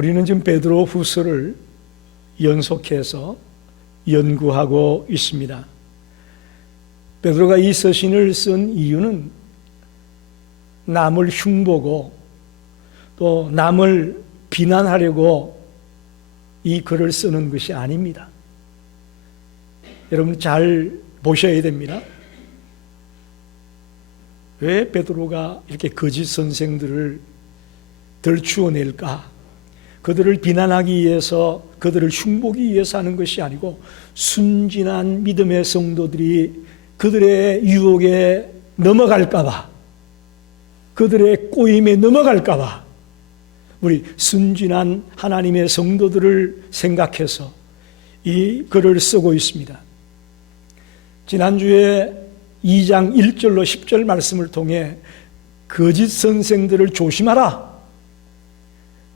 우리는 지금 베드로 후서를 연속해서 연구하고 있습니다. 베드로가 이 서신을 쓴 이유는 남을 흉보고 또 남을 비난하려고 이 글을 쓰는 것이 아닙니다. 여러분 잘 보셔야 됩니다. 왜 베드로가 이렇게 거짓 선생들을 들추어낼까? 그들을 비난하기 위해서, 그들을 흉보기 위해서 하는 것이 아니고 순진한 믿음의 성도들이 그들의 유혹에 넘어갈까 봐, 그들의 꼬임에 넘어갈까 봐 우리 순진한 하나님의 성도들을 생각해서 이 글을 쓰고 있습니다. 지난주에 2장 1절로 10절 말씀을 통해 거짓 선생들을 조심하라.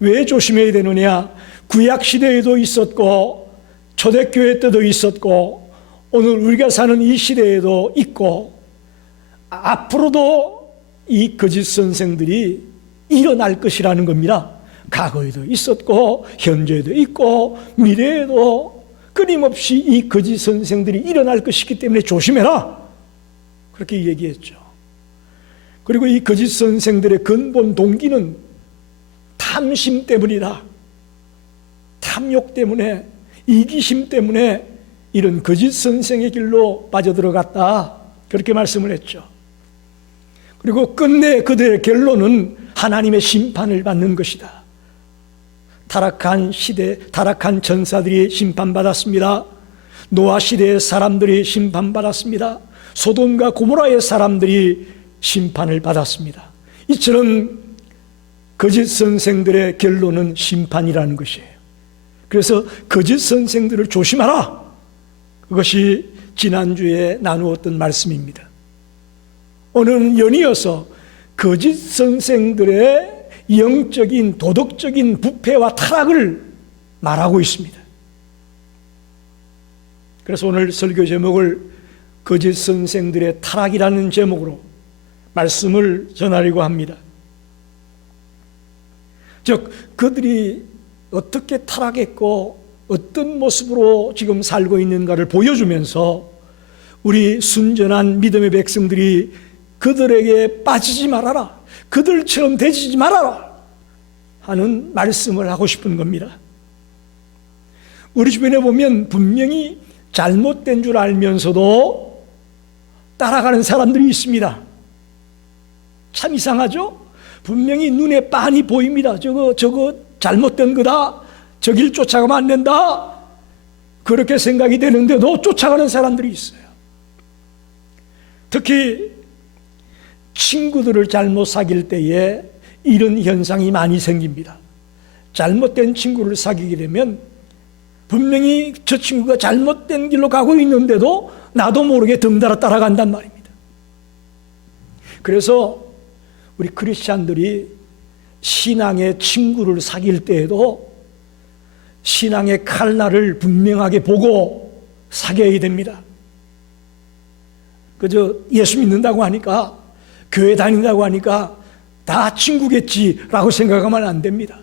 왜 조심해야 되느냐? 구약시대에도 있었고 초대교회 때도 있었고 오늘 우리가 사는 이 시대에도 있고 앞으로도 이 거짓 선생들이 일어날 것이라는 겁니다. 과거에도 있었고 현재에도 있고 미래에도 끊임없이 이 거짓 선생들이 일어날 것이기 때문에 조심해라. 그렇게 얘기했죠. 그리고 이 거짓 선생들의 근본 동기는 탐심 때문이다. 탐욕 때문에, 이기심 때문에 이런 거짓 선생의 길로 빠져들어갔다. 그렇게 말씀을 했죠. 그리고 끝내 그들의 결론은 하나님의 심판을 받는 것이다. 타락한 시대, 타락한 전사들이 심판받았습니다. 노아 시대의 사람들이 심판받았습니다. 소돔과 고모라의 사람들이 심판을 받았습니다. 이처럼 거짓 선생들의 결론은 심판이라는 것이에요. 그래서 거짓 선생들을 조심하라. 그것이 지난주에 나누었던 말씀입니다. 오늘은 연이어서 거짓 선생들의 영적인 도덕적인 부패와 타락을 말하고 있습니다. 그래서 오늘 설교 제목을 거짓 선생들의 타락이라는 제목으로 말씀을 전하려고 합니다. 즉 그들이 어떻게 타락했고 어떤 모습으로 지금 살고 있는가를 보여주면서 우리 순전한 믿음의 백성들이 그들에게 빠지지 말아라, 그들처럼 되지 말아라 하는 말씀을 하고 싶은 겁니다. 우리 주변에 보면 분명히 잘못된 줄 알면서도 따라가는 사람들이 있습니다. 참 이상하죠? 분명히 눈에 빤히 보입니다. 저거 잘못된 거다. 저 길 쫓아가면 안 된다. 그렇게 생각이 되는데도 쫓아가는 사람들이 있어요. 특히 친구들을 잘못 사귈 때에 이런 현상이 많이 생깁니다. 잘못된 친구를 사귀게 되면 분명히 저 친구가 잘못된 길로 가고 있는데도 나도 모르게 덩달아 따라간단 말입니다. 그래서 우리 크리스찬들이 신앙의 친구를 사귈 때에도 신앙의 칼날을 분명하게 보고 사귀어야 됩니다. 그저 예수 믿는다고 하니까, 교회 다닌다고 하니까 다 친구겠지라고 생각하면 안 됩니다.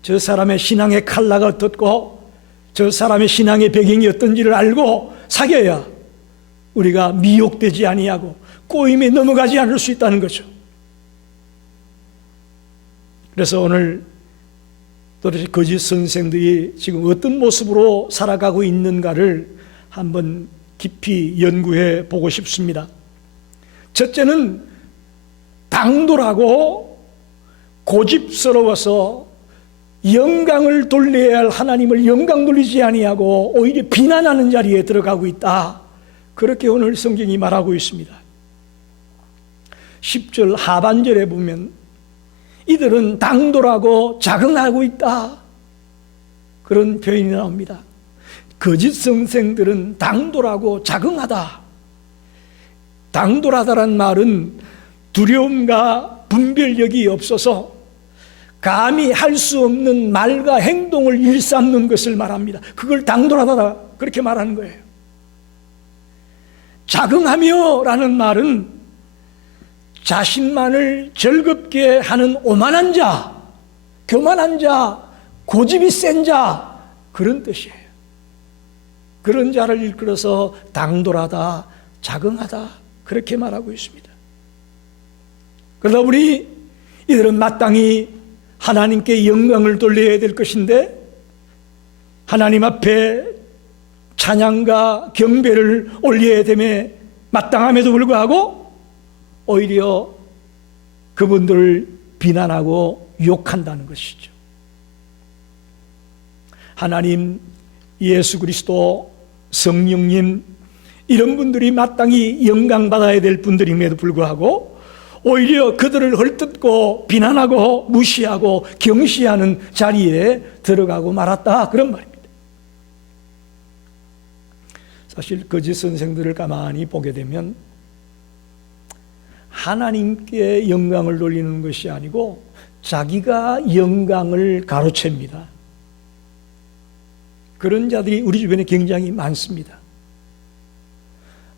저 사람의 신앙의 칼라가 어떻고 저 사람의 신앙의 배경이 어떤지를 알고 사귀어야 우리가 미혹되지 아니하고 꼬임에 넘어가지 않을 수 있다는 거죠. 그래서 오늘 도대체 거짓 선생들이 지금 어떤 모습으로 살아가고 있는가를 한번 깊이 연구해 보고 싶습니다. 첫째는 당돌하고 고집스러워서 영광을 돌려야 할 하나님을 영광 돌리지 아니하고 오히려 비난하는 자리에 들어가고 있다. 그렇게 오늘 성경이 말하고 있습니다. 10절 하반절에 보면 이들은 당돌하고 자긍하고 있다. 그런 표현이 나옵니다. 거짓 선생들은 당돌하고 자긍하다. 당돌하다란 말은 두려움과 분별력이 없어서 감히 할 수 없는 말과 행동을 일삼는 것을 말합니다. 그걸 당돌하다 그렇게 말하는 거예요. 자긍하며 라는 말은 자신만을 즐겁게 하는 오만한 자, 교만한 자, 고집이 센 자, 그런 뜻이에요. 그런 자를 일컬어서 당돌하다, 자긍하다, 그렇게 말하고 있습니다. 그러다 보니 이들은 마땅히 하나님께 영광을 돌려야 될 것인데, 하나님 앞에 찬양과 경배를 올려야 됨에 마땅함에도 불구하고 오히려 그분들을 비난하고 욕한다는 것이죠. 하나님, 예수 그리스도, 성령님, 이런 분들이 마땅히 영광받아야 될 분들임에도 불구하고 오히려 그들을 헐뜯고 비난하고 무시하고 경시하는 자리에 들어가고 말았다, 그런 말입니다. 사실 거짓 선생들을 가만히 보게 되면 하나님께 영광을 돌리는 것이 아니고 자기가 영광을 가로챕니다. 그런 자들이 우리 주변에 굉장히 많습니다.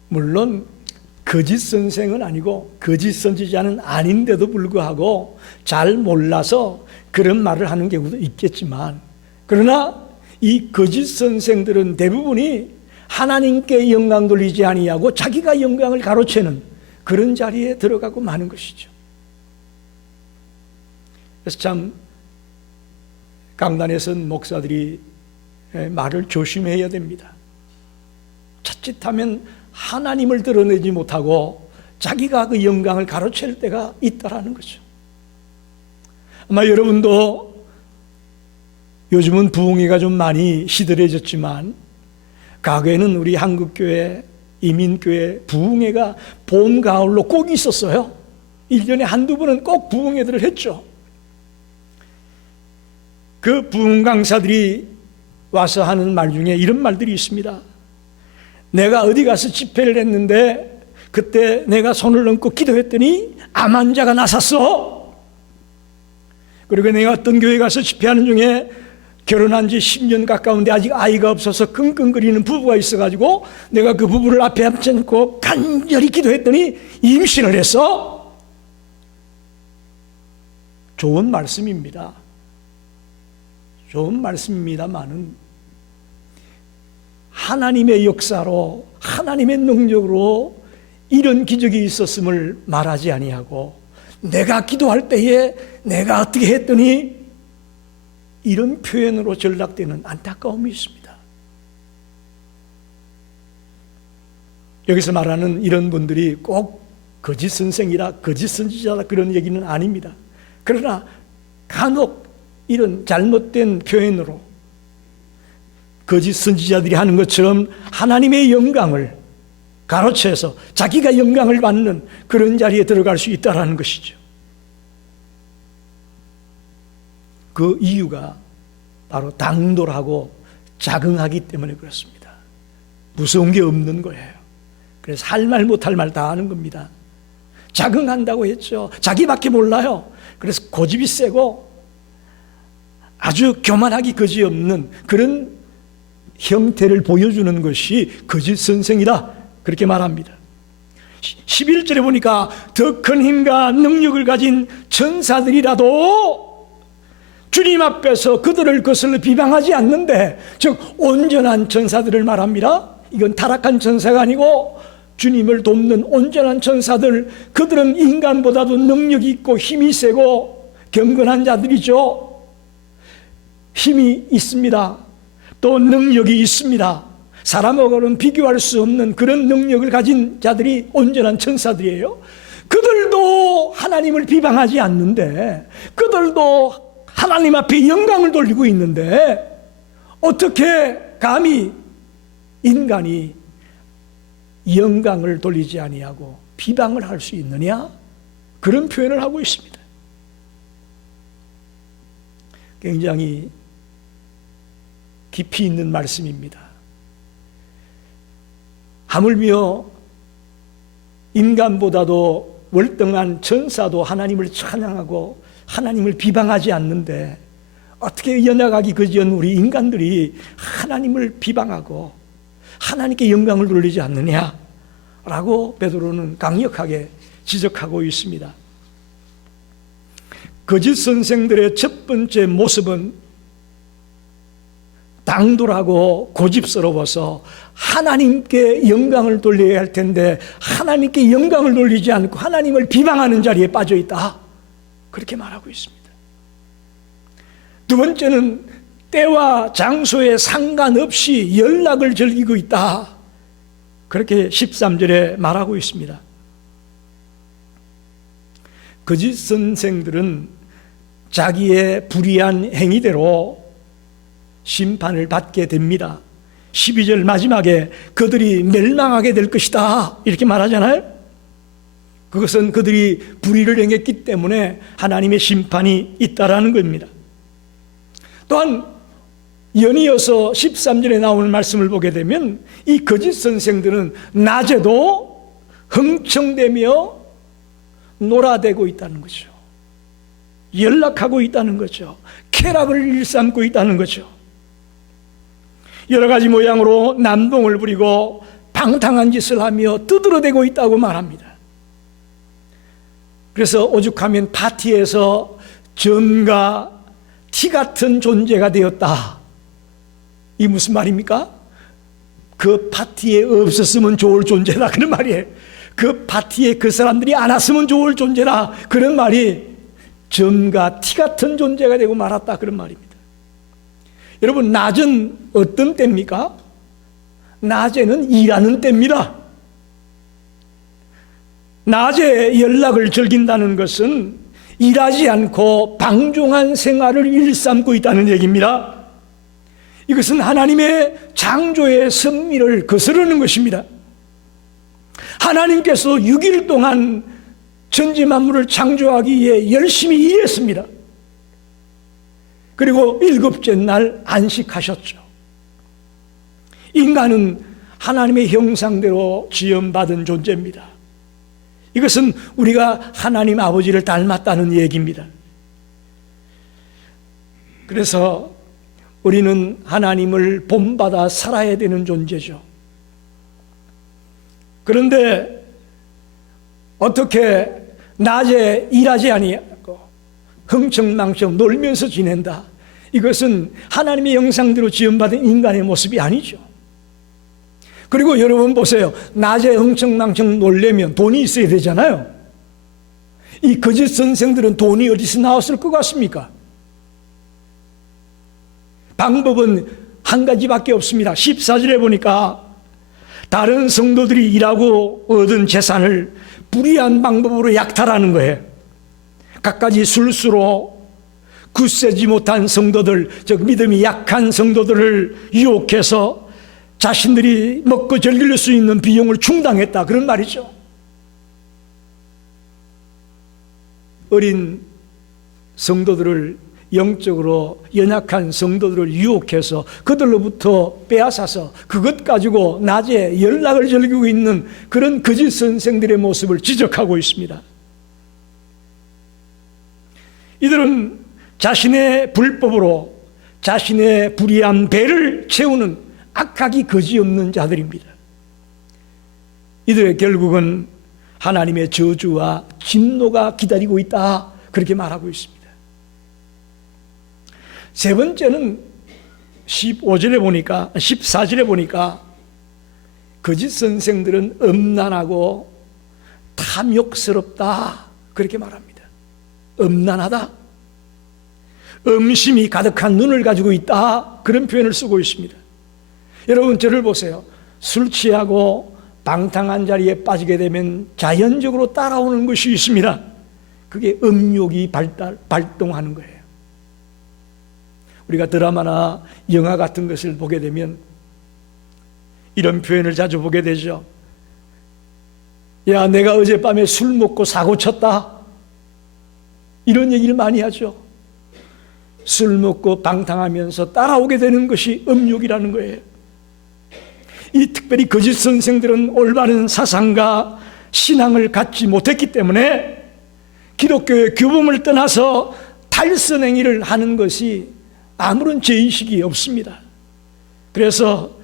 물론 거짓 선생은 아니고 거짓 선지자는 아닌데도 불구하고 잘 몰라서 그런 말을 하는 경우도 있겠지만, 그러나 이 거짓 선생들은 대부분이 하나님께 영광 돌리지 아니하고 자기가 영광을 가로채는 그런 자리에 들어가고 마는 것이죠. 그래서 참 강단에서는 목사들이 말을 조심해야 됩니다. 자칫하면 하나님을 드러내지 못하고 자기가 그 영광을 가로챌 때가 있다라는 거죠. 아마 여러분도 요즘은 부흥회가 좀 많이 시들해졌지만 과거에는 우리 한국교회, 이민교회 부흥회가 봄, 가을로 꼭 있었어요. 1년에 한두 번은 꼭 부흥회들을 했죠. 그 부흥 강사들이 와서 하는 말 중에 이런 말들이 있습니다. 내가 어디 가서 집회를 했는데 그때 내가 손을 얹고 기도했더니 암 환자가 나섰어. 그리고 내가 어떤 교회 가서 집회하는 중에 결혼한 지 10년 가까운데 아직 아이가 없어서 끙끙거리는 부부가 있어가지고 내가 그 부부를 앞에 앉혀놓고 간절히 기도했더니 임신을 했어. 좋은 말씀입니다. 좋은 말씀입니다만은 하나님의 역사로, 하나님의 능력으로 이런 기적이 있었음을 말하지 아니하고 내가 기도할 때에 내가 어떻게 했더니 이런 표현으로 전락되는 안타까움이 있습니다. 여기서 말하는 이런 분들이 꼭 거짓 선생이라 거짓 선지자라 그런 얘기는 아닙니다. 그러나 간혹 이런 잘못된 표현으로 거짓 선지자들이 하는 것처럼 하나님의 영광을 가로채서 자기가 영광을 받는 그런 자리에 들어갈 수 있다는 것이죠. 그 이유가 바로 당돌하고 자긍하기 때문에 그렇습니다. 무서운 게 없는 거예요. 그래서 할 말 못할 말 다 하는 겁니다. 자긍한다고 했죠. 자기밖에 몰라요. 그래서 고집이 세고 아주 교만하기 그지없는 그런 형태를 보여주는 것이 거짓 선생이다, 그렇게 말합니다. 11절에 보니까 더 큰 힘과 능력을 가진 천사들이라도 주님 앞에서 그들을 거슬러 비방하지 않는데, 즉 온전한 천사들을 말합니다. 이건 타락한 천사가 아니고 주님을 돕는 온전한 천사들, 그들은 인간보다도 능력이 있고 힘이 세고 경건한 자들이죠. 힘이 있습니다. 또 능력이 있습니다. 사람하고는 비교할 수 없는 그런 능력을 가진 자들이 온전한 천사들이에요. 그들도 하나님을 비방하지 않는데, 그들도 하나님 앞에 영광을 돌리고 있는데 어떻게 감히 인간이 영광을 돌리지 아니하고 비방을 할 수 있느냐? 그런 표현을 하고 있습니다. 굉장히 깊이 있는 말씀입니다. 하물며 인간보다도 월등한 천사도 하나님을 찬양하고 하나님을 비방하지 않는데 어떻게 연약하기 그지없는 우리 인간들이 하나님을 비방하고 하나님께 영광을 돌리지 않느냐라고 베드로는 강력하게 지적하고 있습니다. 거짓 선생들의 첫 번째 모습은 당돌하고 고집스러워서 하나님께 영광을 돌려야 할 텐데 하나님께 영광을 돌리지 않고 하나님을 비방하는 자리에 빠져 있다, 그렇게 말하고 있습니다. 두 번째는 때와 장소에 상관없이 연락을 즐기고 있다, 그렇게 13절에 말하고 있습니다. 거짓 선생들은 자기의 불의한 행위대로 심판을 받게 됩니다. 12절 마지막에 그들이 멸망하게 될 것이다, 이렇게 말하잖아요. 그것은 그들이 불의를 행했기 때문에 하나님의 심판이 있다라는 겁니다. 또한 연이어서 13절에 나오는 말씀을 보게 되면 이 거짓 선생들은 낮에도 흥청대며 놀아대고 있다는 거죠. 연락하고 있다는 거죠. 쾌락을 일삼고 있다는 거죠. 여러 가지 모양으로 남동을 부리고 방탕한 짓을 하며 뜨드러대고 있다고 말합니다. 그래서 오죽하면 파티에서 점과 티 같은 존재가 되었다, 이 무슨 말입니까? 그 파티에 없었으면 좋을 존재다, 그런 말이에요. 그 파티에 그 사람들이 안 왔으면 좋을 존재다, 그런 말이 점과 티 같은 존재가 되고 말았다, 그런 말입니다. 여러분, 낮은 어떤 때입니까? 낮에는 일하는 때입니다. 낮에 연락을 즐긴다는 것은 일하지 않고 방종한 생활을 일삼고 있다는 얘기입니다. 이것은 하나님의 창조의 섭리를 거스르는 것입니다. 하나님께서 6일 동안 천지만물을 창조하기 위해 열심히 일했습니다. 그리고 7째 날 안식하셨죠. 인간은 하나님의 형상대로 지음받은 존재입니다. 이것은 우리가 하나님 아버지를 닮았다는 얘기입니다. 그래서 우리는 하나님을 본받아 살아야 되는 존재죠. 그런데 어떻게 낮에 일하지 아니하고 흥청망청 놀면서 지낸다, 이것은 하나님의 형상대로 지음받은 인간의 모습이 아니죠. 그리고 여러분 보세요. 낮에 흥청망청 놀려면 돈이 있어야 되잖아요. 이 거짓 선생들은 돈이 어디서 나왔을 것 같습니까? 방법은 한 가지밖에 없습니다. 14절에 보니까 다른 성도들이 일하고 얻은 재산을 불의한 방법으로 약탈하는 거예요. 갖가지 술수로 굳세지 못한 성도들, 즉 믿음이 약한 성도들을 유혹해서 자신들이 먹고 즐길 수 있는 비용을 충당했다, 그런 말이죠. 어린 성도들을, 영적으로 연약한 성도들을 유혹해서 그들로부터 빼앗아서 그것 가지고 낮에 연락을 즐기고 있는 그런 거짓 선생들의 모습을 지적하고 있습니다. 이들은 자신의 불법으로 자신의 불의한 배를 채우는 악하기 거지없는 자들입니다. 이들의 결국은 하나님의 저주와 진노가 기다리고 있다, 그렇게 말하고 있습니다. 세 번째는 15절에 보니까, 14절에 보니까 거짓 선생들은 음란하고 탐욕스럽다, 그렇게 말합니다. 음란하다, 음심이 가득한 눈을 가지고 있다, 그런 표현을 쓰고 있습니다. 여러분, 저를 보세요. 술 취하고 방탕한 자리에 빠지게 되면 자연적으로 따라오는 것이 있습니다. 그게 음욕이 발동하는 거예요. 우리가 드라마나 영화 같은 것을 보게 되면 이런 표현을 자주 보게 되죠. 야, 내가 어젯밤에 술 먹고 사고 쳤다, 이런 얘기를 많이 하죠. 술 먹고 방탕하면서 따라오게 되는 것이 음욕이라는 거예요. 이 특별히 거짓 선생들은 올바른 사상과 신앙을 갖지 못했기 때문에 기독교의 규범을 떠나서 탈선행위를 하는 것이 아무런 죄의식이 없습니다. 그래서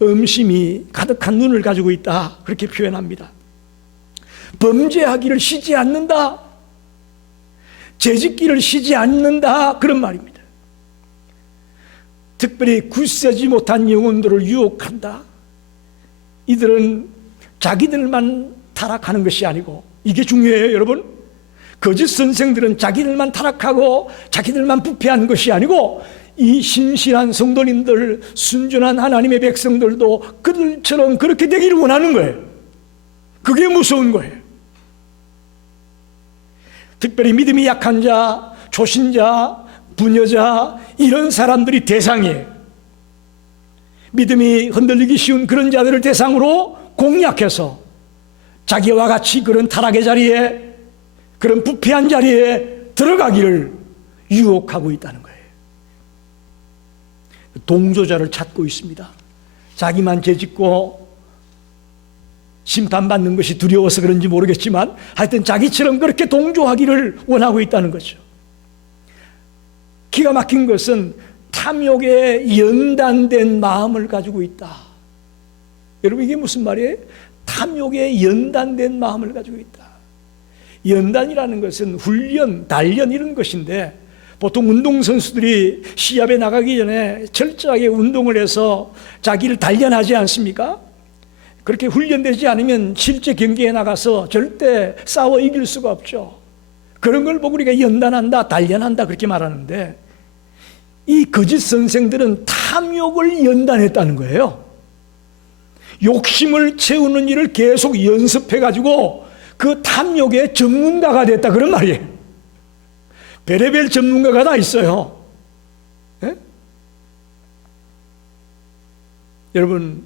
음심이 가득한 눈을 가지고 있다, 그렇게 표현합니다. 범죄하기를 쉬지 않는다. 재짓기를 쉬지 않는다, 그런 말입니다. 특별히 굳세지 못한 영혼들을 유혹한다. 이들은 자기들만 타락하는 것이 아니고, 이게 중요해요, 여러분. 거짓 선생들은 자기들만 타락하고 자기들만 부패한 것이 아니고, 이 신실한 성도님들, 순전한 하나님의 백성들도 그들처럼 그렇게 되기를 원하는 거예요. 그게 무서운 거예요. 특별히 믿음이 약한 자, 초신자, 부녀자, 이런 사람들이 대상이에요. 믿음이 흔들리기 쉬운 그런 자들을 대상으로 공략해서 자기와 같이 그런 타락의 자리에, 그런 부패한 자리에 들어가기를 유혹하고 있다는 거예요. 동조자를 찾고 있습니다. 자기만 죄짓고 심판받는 것이 두려워서 그런지 모르겠지만 하여튼 자기처럼 그렇게 동조하기를 원하고 있다는 거죠. 기가 막힌 것은 탐욕에 연단된 마음을 가지고 있다. 여러분, 이게 무슨 말이에요? 탐욕에 연단된 마음을 가지고 있다. 연단이라는 것은 훈련, 단련 이런 것인데, 보통 운동선수들이 시합에 나가기 전에 철저하게 운동을 해서 자기를 단련하지 않습니까? 그렇게 훈련되지 않으면 실제 경기에 나가서 절대 싸워 이길 수가 없죠. 그런 걸 보고 우리가 연단한다, 단련한다 그렇게 말하는데, 이 거짓 선생들은 탐욕을 연단했다는 거예요. 욕심을 채우는 일을 계속 연습해가지고 그 탐욕의 전문가가 됐다, 그런 말이에요. 별의별 전문가가 다 있어요. 예? 여러분,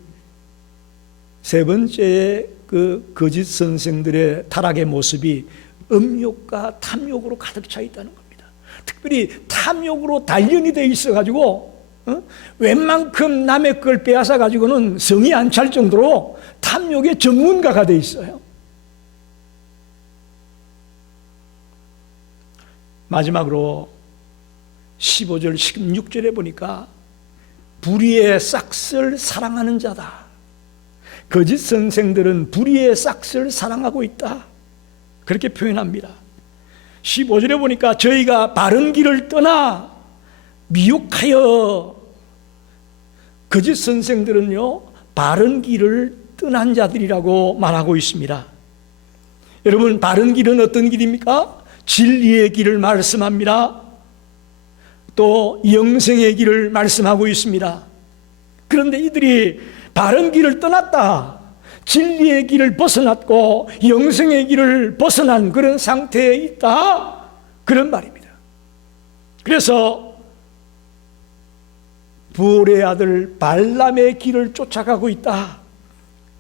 세 번째 그 거짓 선생들의 타락의 모습이 음욕과 탐욕으로 가득 차 있다는 겁니다. 특별히 탐욕으로 단련이 돼 있어가지고 웬만큼 남의 걸 빼앗아 가지고는 성이 안 찰 정도로 탐욕의 전문가가 돼 있어요. 마지막으로 15절 16절에 보니까 불의의 싹을 사랑하는 자다. 거짓 선생들은 불의의 싹을 사랑하고 있다, 그렇게 표현합니다. 15절에 보니까 저희가 바른 길을 떠나 미혹하여, 거짓 선생들은요 바른 길을 떠난 자들이라고 말하고 있습니다. 여러분, 바른 길은 어떤 길입니까? 진리의 길을 말씀합니다. 또 영생의 길을 말씀하고 있습니다. 그런데 이들이 바른 길을 떠났다, 진리의 길을 벗어났고 영생의 길을 벗어난 그런 상태에 있다, 그런 말입니다. 그래서 부올의 아들 발람의 길을 쫓아가고 있다,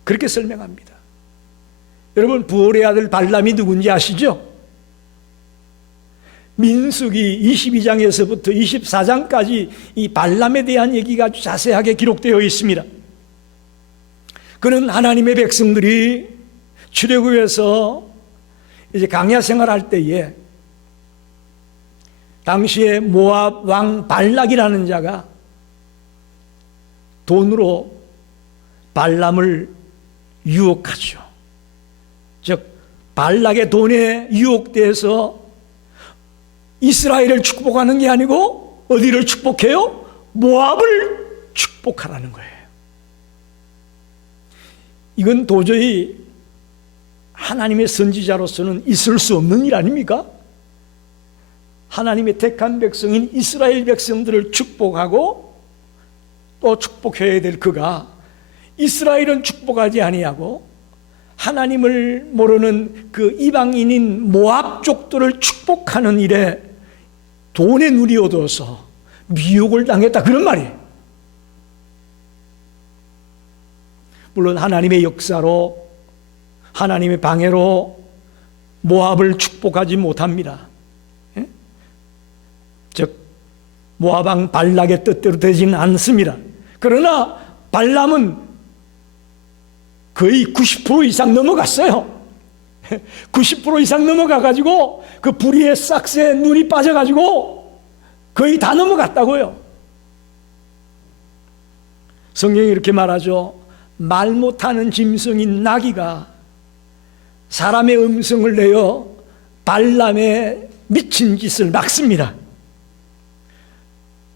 그렇게 설명합니다. 여러분, 부올의 아들 발람이 누군지 아시죠? 민수기 22장에서부터 24장까지 이 발람에 대한 얘기가 아주 자세하게 기록되어 있습니다. 그는 하나님의 백성들이 출애굽에서 이제 광야 생활할 때에 당시에 모압 왕 발락이라는 자가 돈으로 발람을 유혹하죠. 즉 발락의 돈에 유혹돼서 이스라엘을 축복하는 게 아니고 어디를 축복해요? 모압을 축복하라는 거예요. 이건 도저히 하나님의 선지자로서는 있을 수 없는 일 아닙니까? 하나님의 택한 백성인 이스라엘 백성들을 축복하고 또 축복해야 될 그가 이스라엘은 축복하지 아니하고 하나님을 모르는 그 이방인인 모압족들을 축복하는 일에 돈에 눈이 얻어서 미혹을 당했다, 그런 말이에요. 물론 하나님의 역사로, 하나님의 방해로 모압을 축복하지 못합니다. 예? 즉 모압 왕 발락의 뜻대로 되지는 않습니다. 그러나 발람은 거의 90% 이상 넘어갔어요. 90% 이상 넘어가가지고 그 불의의 싹스에 눈이 빠져가지고 거의 다 넘어갔다고요. 성경이 이렇게 말하죠. 말 못하는 짐승인 나귀가 사람의 음성을 내어 발람의 미친 짓을 막습니다.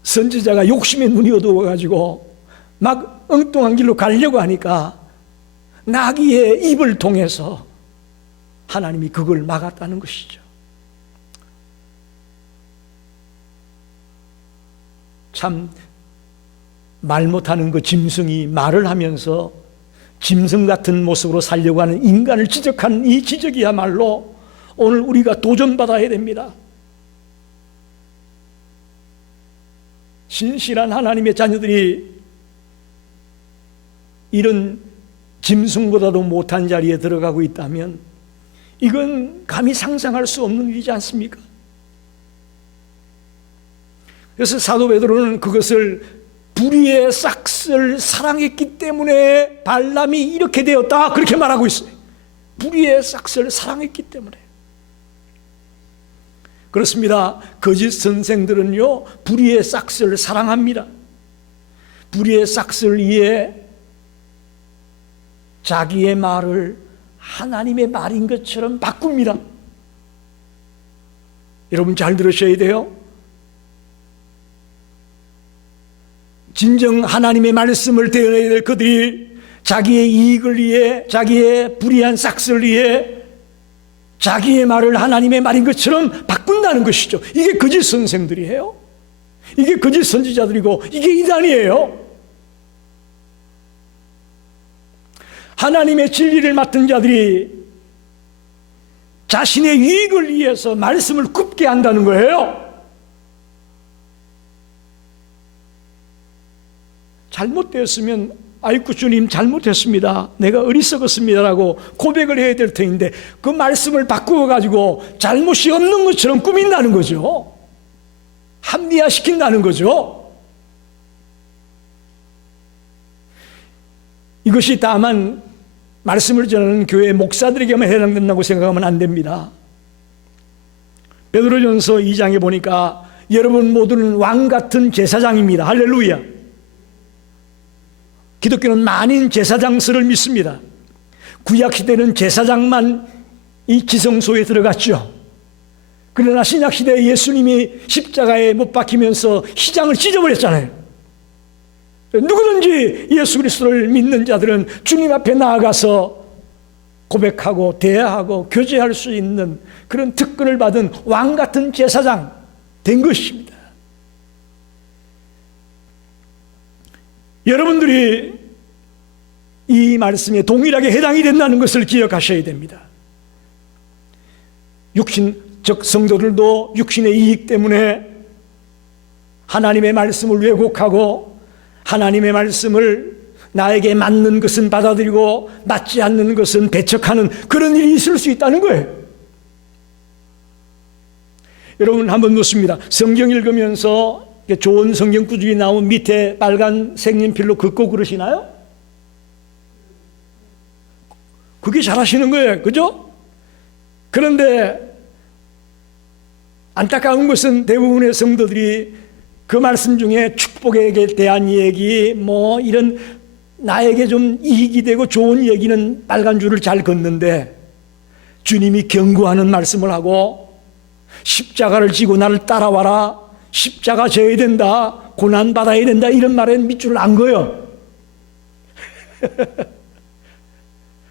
선지자가 욕심에 눈이 어두워가지고 막 엉뚱한 길로 가려고 하니까 나귀의 입을 통해서 하나님이 그걸 막았다는 것이죠. 참 말 못하는 그 짐승이 말을 하면서 짐승 같은 모습으로 살려고 하는 인간을 지적한 이 지적이야말로 오늘 우리가 도전받아야 됩니다. 신실한 하나님의 자녀들이 이런 짐승보다도 못한 자리에 들어가고 있다면 이건 감히 상상할 수 없는 일이지 않습니까? 그래서 사도 베드로는 그것을 불의의 싹을 사랑했기 때문에 발람이 이렇게 되었다 그렇게 말하고 있어요. 불의의 싹을 사랑했기 때문에. 그렇습니다. 거짓 선생들은요 불의의 싹을 사랑합니다. 불의의 싹을 위해 자기의 말을 하나님의 말인 것처럼 바꿉니다. 여러분 잘 들으셔야 돼요. 진정 하나님의 말씀을 대해야 될 그들이 자기의 이익을 위해, 자기의 불의한 싹을 위해 자기의 말을 하나님의 말인 것처럼 바꾼다는 것이죠. 이게 거짓 선생들이에요. 이게 거짓 선지자들이고 이게 이단이에요. 하나님의 진리를 맡은 자들이 자신의 이익을 위해서 말씀을 굽게 한다는 거예요. 잘못되었으면 아이고 주님 잘못했습니다, 내가 어리석었습니다라고 고백을 해야 될 터인데 그 말씀을 바꾸어 가지고 잘못이 없는 것처럼 꾸민다는 거죠. 합리화시킨다는 거죠. 이것이 다만 말씀을 전하는 교회 목사들에게만 해당된다고 생각하면 안 됩니다. 베드로전서 2장에 보니까 여러분 모두는 왕 같은 제사장입니다. 할렐루야. 기독교는 만인 제사장설을 믿습니다. 구약시대는 제사장만 이 지성소에 들어갔죠. 그러나 신약시대에 예수님이 십자가에 못 박히면서 휘장을 찢어버렸잖아요. 누구든지 예수 그리스도를 믿는 자들은 주님 앞에 나아가서 고백하고 대화하고 교제할 수 있는 그런 특권을 받은 왕 같은 제사장 된 것입니다. 여러분들이 이 말씀에 동일하게 해당이 된다는 것을 기억하셔야 됩니다. 육신적 성도들도 육신의 이익 때문에 하나님의 말씀을 왜곡하고 하나님의 말씀을 나에게 맞는 것은 받아들이고 맞지 않는 것은 배척하는 그런 일이 있을 수 있다는 거예요. 여러분 한번 묻습니다. 성경 읽으면서 좋은 성경 구절이 나오면 밑에 빨간 색연필로 긋고 그러시나요? 그게 잘하시는 거예요. 그죠? 그런데 안타까운 것은 대부분의 성도들이 그 말씀 중에 축복에 대한 얘기, 뭐 이런 나에게 좀 이익이 되고 좋은 얘기는 빨간 줄을 잘 긋는데 주님이 경고하는 말씀을 하고 십자가를 지고 나를 따라와라, 십자가 져야 된다, 고난받아야 된다 이런 말에는 밑줄을 안 그어요.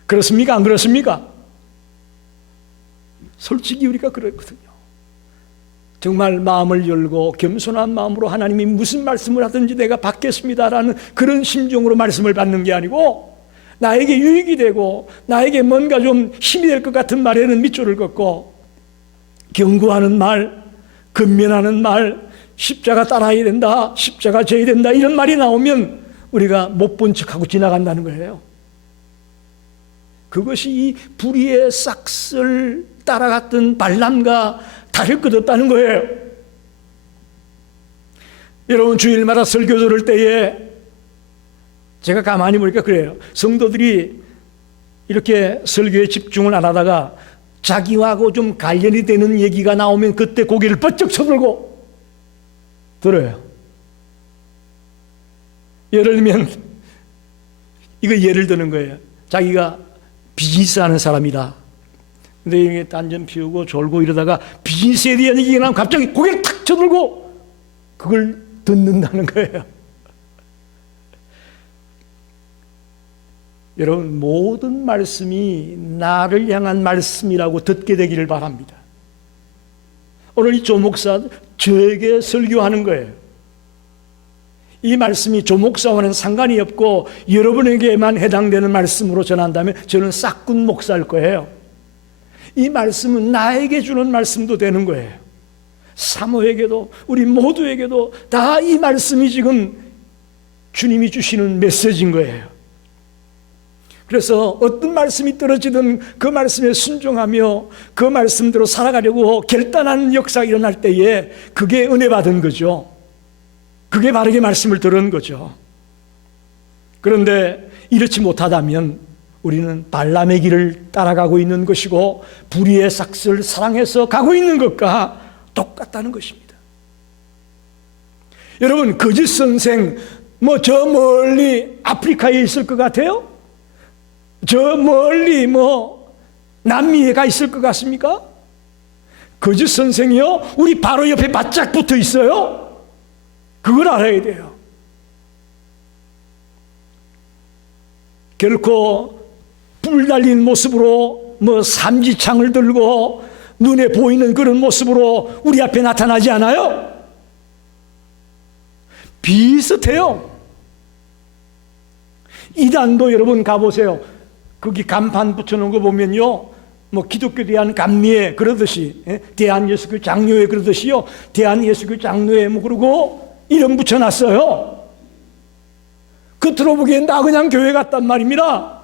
그렇습니까? 안 그렇습니까? 솔직히 우리가 그렇거든요. 정말 마음을 열고 겸손한 마음으로 하나님이 무슨 말씀을 하든지 내가 받겠습니다라는 그런 심정으로 말씀을 받는 게 아니고 나에게 유익이 되고 나에게 뭔가 좀 힘이 될 것 같은 말에는 밑줄을 긋고 경고하는 말, 근면하는 말, 십자가 따라야 된다, 십자가 져야 된다 이런 말이 나오면 우리가 못 본 척하고 지나간다는 거예요. 그것이 이 불의의 싹을 따라갔던 발람과 다를 것 없다는 거예요. 여러분 주일마다 설교 들을 때에 제가 가만히 보니까 그래요. 성도들이 이렇게 설교에 집중을 안 하다가 자기하고 좀 관련이 되는 얘기가 나오면 그때 고개를 번쩍 쳐들고 들어요. 예를 들면 이거 예를 드는 거예요. 자기가 비즈니스 하는 사람이다. 근데 이게 딴전 피우고 졸고 이러다가 비즈니스에 대한 얘기가 나면 갑자기 고개를 탁 쳐들고 그걸 듣는다는 거예요. 여러분, 모든 말씀이 나를 향한 말씀이라고 듣게 되기를 바랍니다. 오늘 이 조 목사 저에게 설교하는 거예요. 이 말씀이 조 목사와는 상관이 없고 여러분에게만 해당되는 말씀으로 전한다면 저는 싹군 목사일 거예요. 이 말씀은 나에게 주는 말씀도 되는 거예요. 사모에게도 우리 모두에게도 다 이 말씀이 지금 주님이 주시는 메시지인 거예요. 그래서 어떤 말씀이 떨어지든 그 말씀에 순종하며 그 말씀대로 살아가려고 결단하는 역사가 일어날 때에 그게 은혜 받은 거죠. 그게 바르게 말씀을 들은 거죠. 그런데 이렇지 못하다면 우리는 발람의 길을 따라가고 있는 것이고 불의의 삭스를 사랑해서 가고 있는 것과 똑같다는 것입니다. 여러분, 거짓 선생 저 멀리 아프리카에 있을 것 같아요? 저 멀리 남미에 가 있을 것 같습니까? 거짓 선생이요, 우리 바로 옆에 바짝 붙어 있어요. 그걸 알아야 돼요. 결코 뿔 달린 모습으로 삼지창을 들고 눈에 보이는 그런 모습으로 우리 앞에 나타나지 않아요. 비슷해요. 이단도 여러분 가보세요. 거기 간판 붙여놓은 거 보면요, 기독교 대한 감리회 그러듯이, 대한 예수교 장로회 그러듯이요, 대한 예수교 장로회 그러고 이름 붙여놨어요. 겉으로 보기엔 나 그냥 교회 같단 말입니다.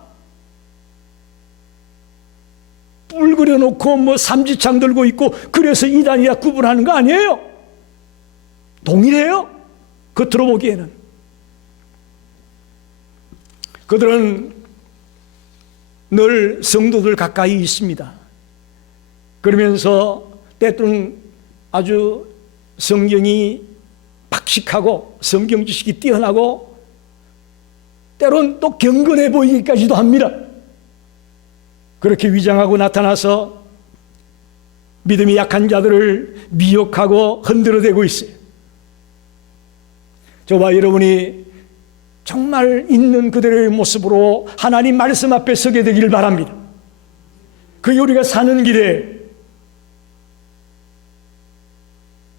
뿔 그려놓고 삼지창 들고 있고 그래서 이단이야 구분하는 거 아니에요. 동일해요. 겉으로 보기에는. 그들은 늘 성도들 가까이 있습니다. 그러면서 때로는 아주 성경이 박식하고 성경 지식이 뛰어나고 때로는 또 경건해 보이기까지도 합니다. 그렇게 위장하고 나타나서 믿음이 약한 자들을 미혹하고 흔들어대고 있어요. 저와 여러분이 정말 있는 그들의 모습으로 하나님 말씀 앞에 서게 되기를 바랍니다. 그게 우리가 사는 길에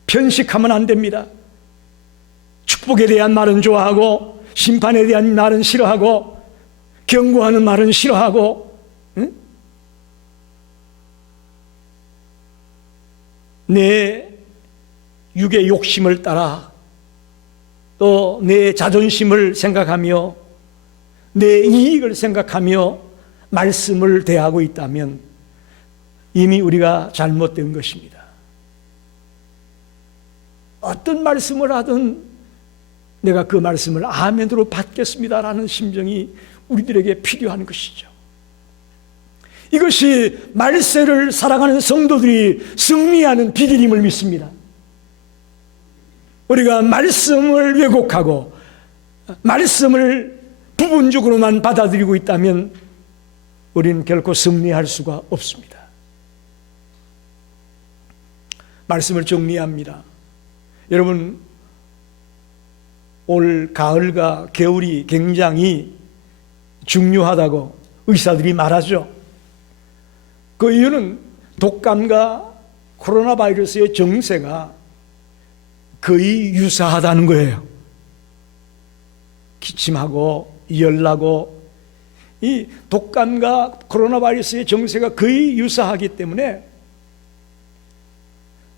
편식하면 안 됩니다. 축복에 대한 말은 좋아하고 심판에 대한 말은 싫어하고 경고하는 말은 싫어하고, 응? 내 육의 욕심을 따라 또 내 자존심을 생각하며 내 이익을 생각하며 말씀을 대하고 있다면 이미 우리가 잘못된 것입니다. 어떤 말씀을 하든 내가 그 말씀을 아멘으로 받겠습니다라는 심정이 우리들에게 필요한 것이죠. 이것이 말세를 살아가는 성도들이 승리하는 비결임을 믿습니다. 우리가 말씀을 왜곡하고 말씀을 부분적으로만 받아들이고 있다면 우리는 결코 승리할 수가 없습니다. 말씀을 정리합니다. 여러분, 올 가을과 겨울이 굉장히 중요하다고 의사들이 말하죠. 그 이유는 독감과 코로나 바이러스의 정세가 거의 유사하다는 거예요. 기침하고 열나고 이 독감과 코로나 바이러스의 정세가 거의 유사하기 때문에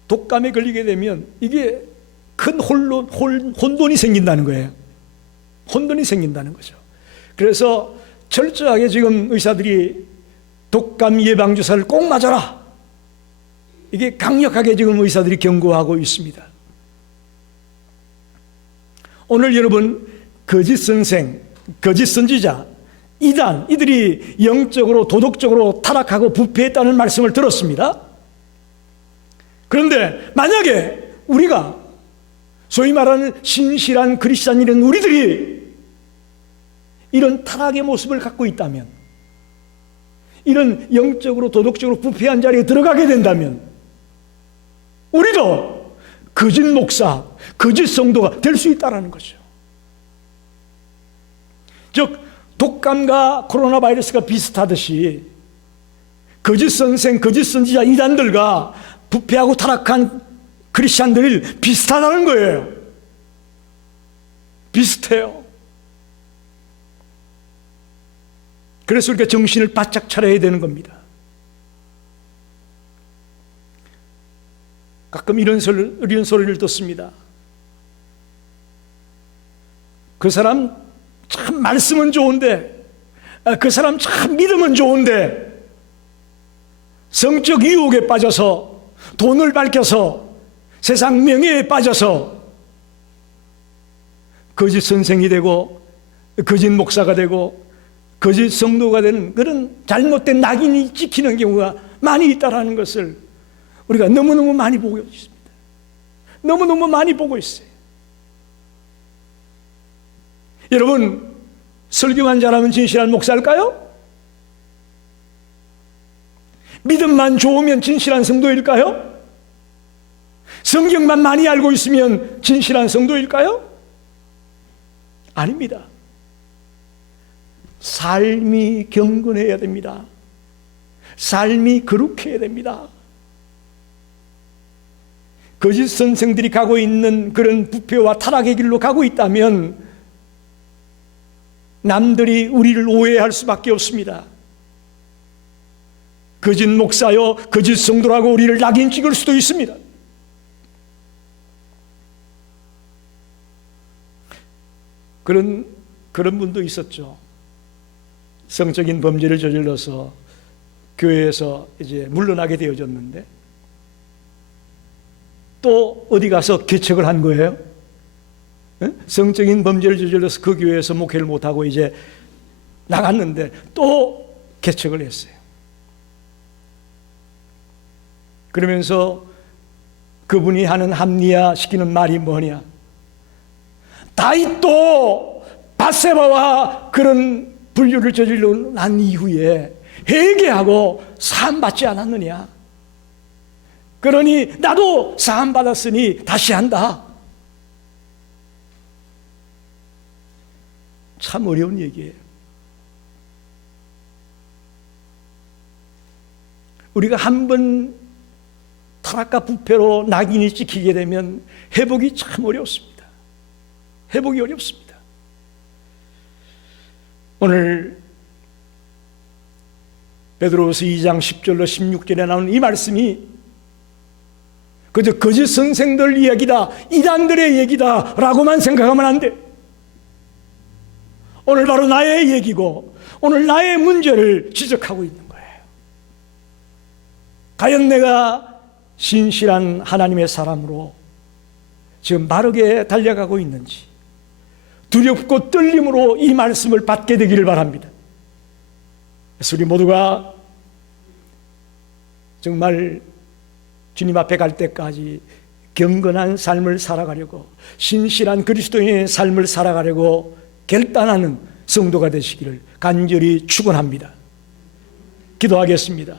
독감에 걸리게 되면 이게 큰 혼돈이 생긴다는 거예요. 혼돈이 생긴다는 거죠. 그래서 철저하게 지금 의사들이 독감 예방주사를 꼭 맞아라, 이게 강력하게 지금 의사들이 경고하고 있습니다. 오늘 여러분, 거짓 선생, 거짓 선지자, 이단, 이들이 영적으로 도덕적으로 타락하고 부패했다는 말씀을 들었습니다. 그런데 만약에 우리가 소위 말하는 신실한 그리스도인인 우리들이 이런 타락의 모습을 갖고 있다면, 이런 영적으로 도덕적으로 부패한 자리에 들어가게 된다면 우리도 거짓 목사, 거짓 성도가 될 수 있다는 거죠. 즉 독감과 코로나 바이러스가 비슷하듯이 거짓 선생, 거짓 선지자 이단들과 부패하고 타락한 크리스찬들이 비슷하다는 거예요. 비슷해요. 그래서 우리가 정신을 바짝 차려야 되는 겁니다. 가끔 이런 소리를 듣습니다. 그 사람 참 말씀은 좋은데, 그 사람 참 믿음은 좋은데 성적 유혹에 빠져서, 돈을 밝혀서, 세상 명예에 빠져서 거짓 선생이 되고 거짓 목사가 되고 거짓 성도가 되는 그런 잘못된 낙인이 찍히는 경우가 많이 있다는 것을 우리가 너무너무 많이 보고 있습니다. 너무너무 많이 보고 있어요. 여러분, 설교만 잘하면 진실한 목사일까요? 믿음만 좋으면 진실한 성도일까요? 성경만 많이 알고 있으면 진실한 성도일까요? 아닙니다. 삶이 경건해야 됩니다. 삶이 거룩해야 됩니다. 거짓 선생들이 가고 있는 그런 부패와 타락의 길로 가고 있다면 남들이 우리를 오해할 수밖에 없습니다. 거짓 목사요, 거짓 성도라고 우리를 낙인 찍을 수도 있습니다. 그런 분도 있었죠. 성적인 범죄를 저질러서 교회에서 이제 물러나게 되어졌는데 또 어디 가서 개척을 한 거예요. 성적인 범죄를 저질러서 그 교회에서 목회를 못하고 이제 나갔는데 또 개척을 했어요. 그러면서 그분이 하는 합리화시키는 말이 뭐냐? 다윗도 밧세바와 그런 불륜을 저질러 난 이후에 회개하고 사함받지 않았느냐? 그러니 나도 사함받았으니 다시 한다. 참 어려운 얘기예요. 우리가 한번 타락과 부패로 낙인이 찍히게 되면 회복이 참 어렵습니다. 회복이 어렵습니다. 오늘 베드로후서 2장 10절로 16절에 나오는 이 말씀이 그저 거짓 선생들 이야기다, 이단들의 얘기다 라고만 생각하면 안 돼. 오늘 바로 나의 얘기고 오늘 나의 문제를 지적하고 있는 거예요. 과연 내가 신실한 하나님의 사람으로 지금 바르게 달려가고 있는지 두렵고 떨림으로 이 말씀을 받게 되기를 바랍니다. 그래서 우리 모두가 정말 주님 앞에 갈 때까지 경건한 삶을 살아가려고, 신실한 그리스도인의 삶을 살아가려고 결단하는 성도가 되시기를 간절히 축원합니다. 기도하겠습니다.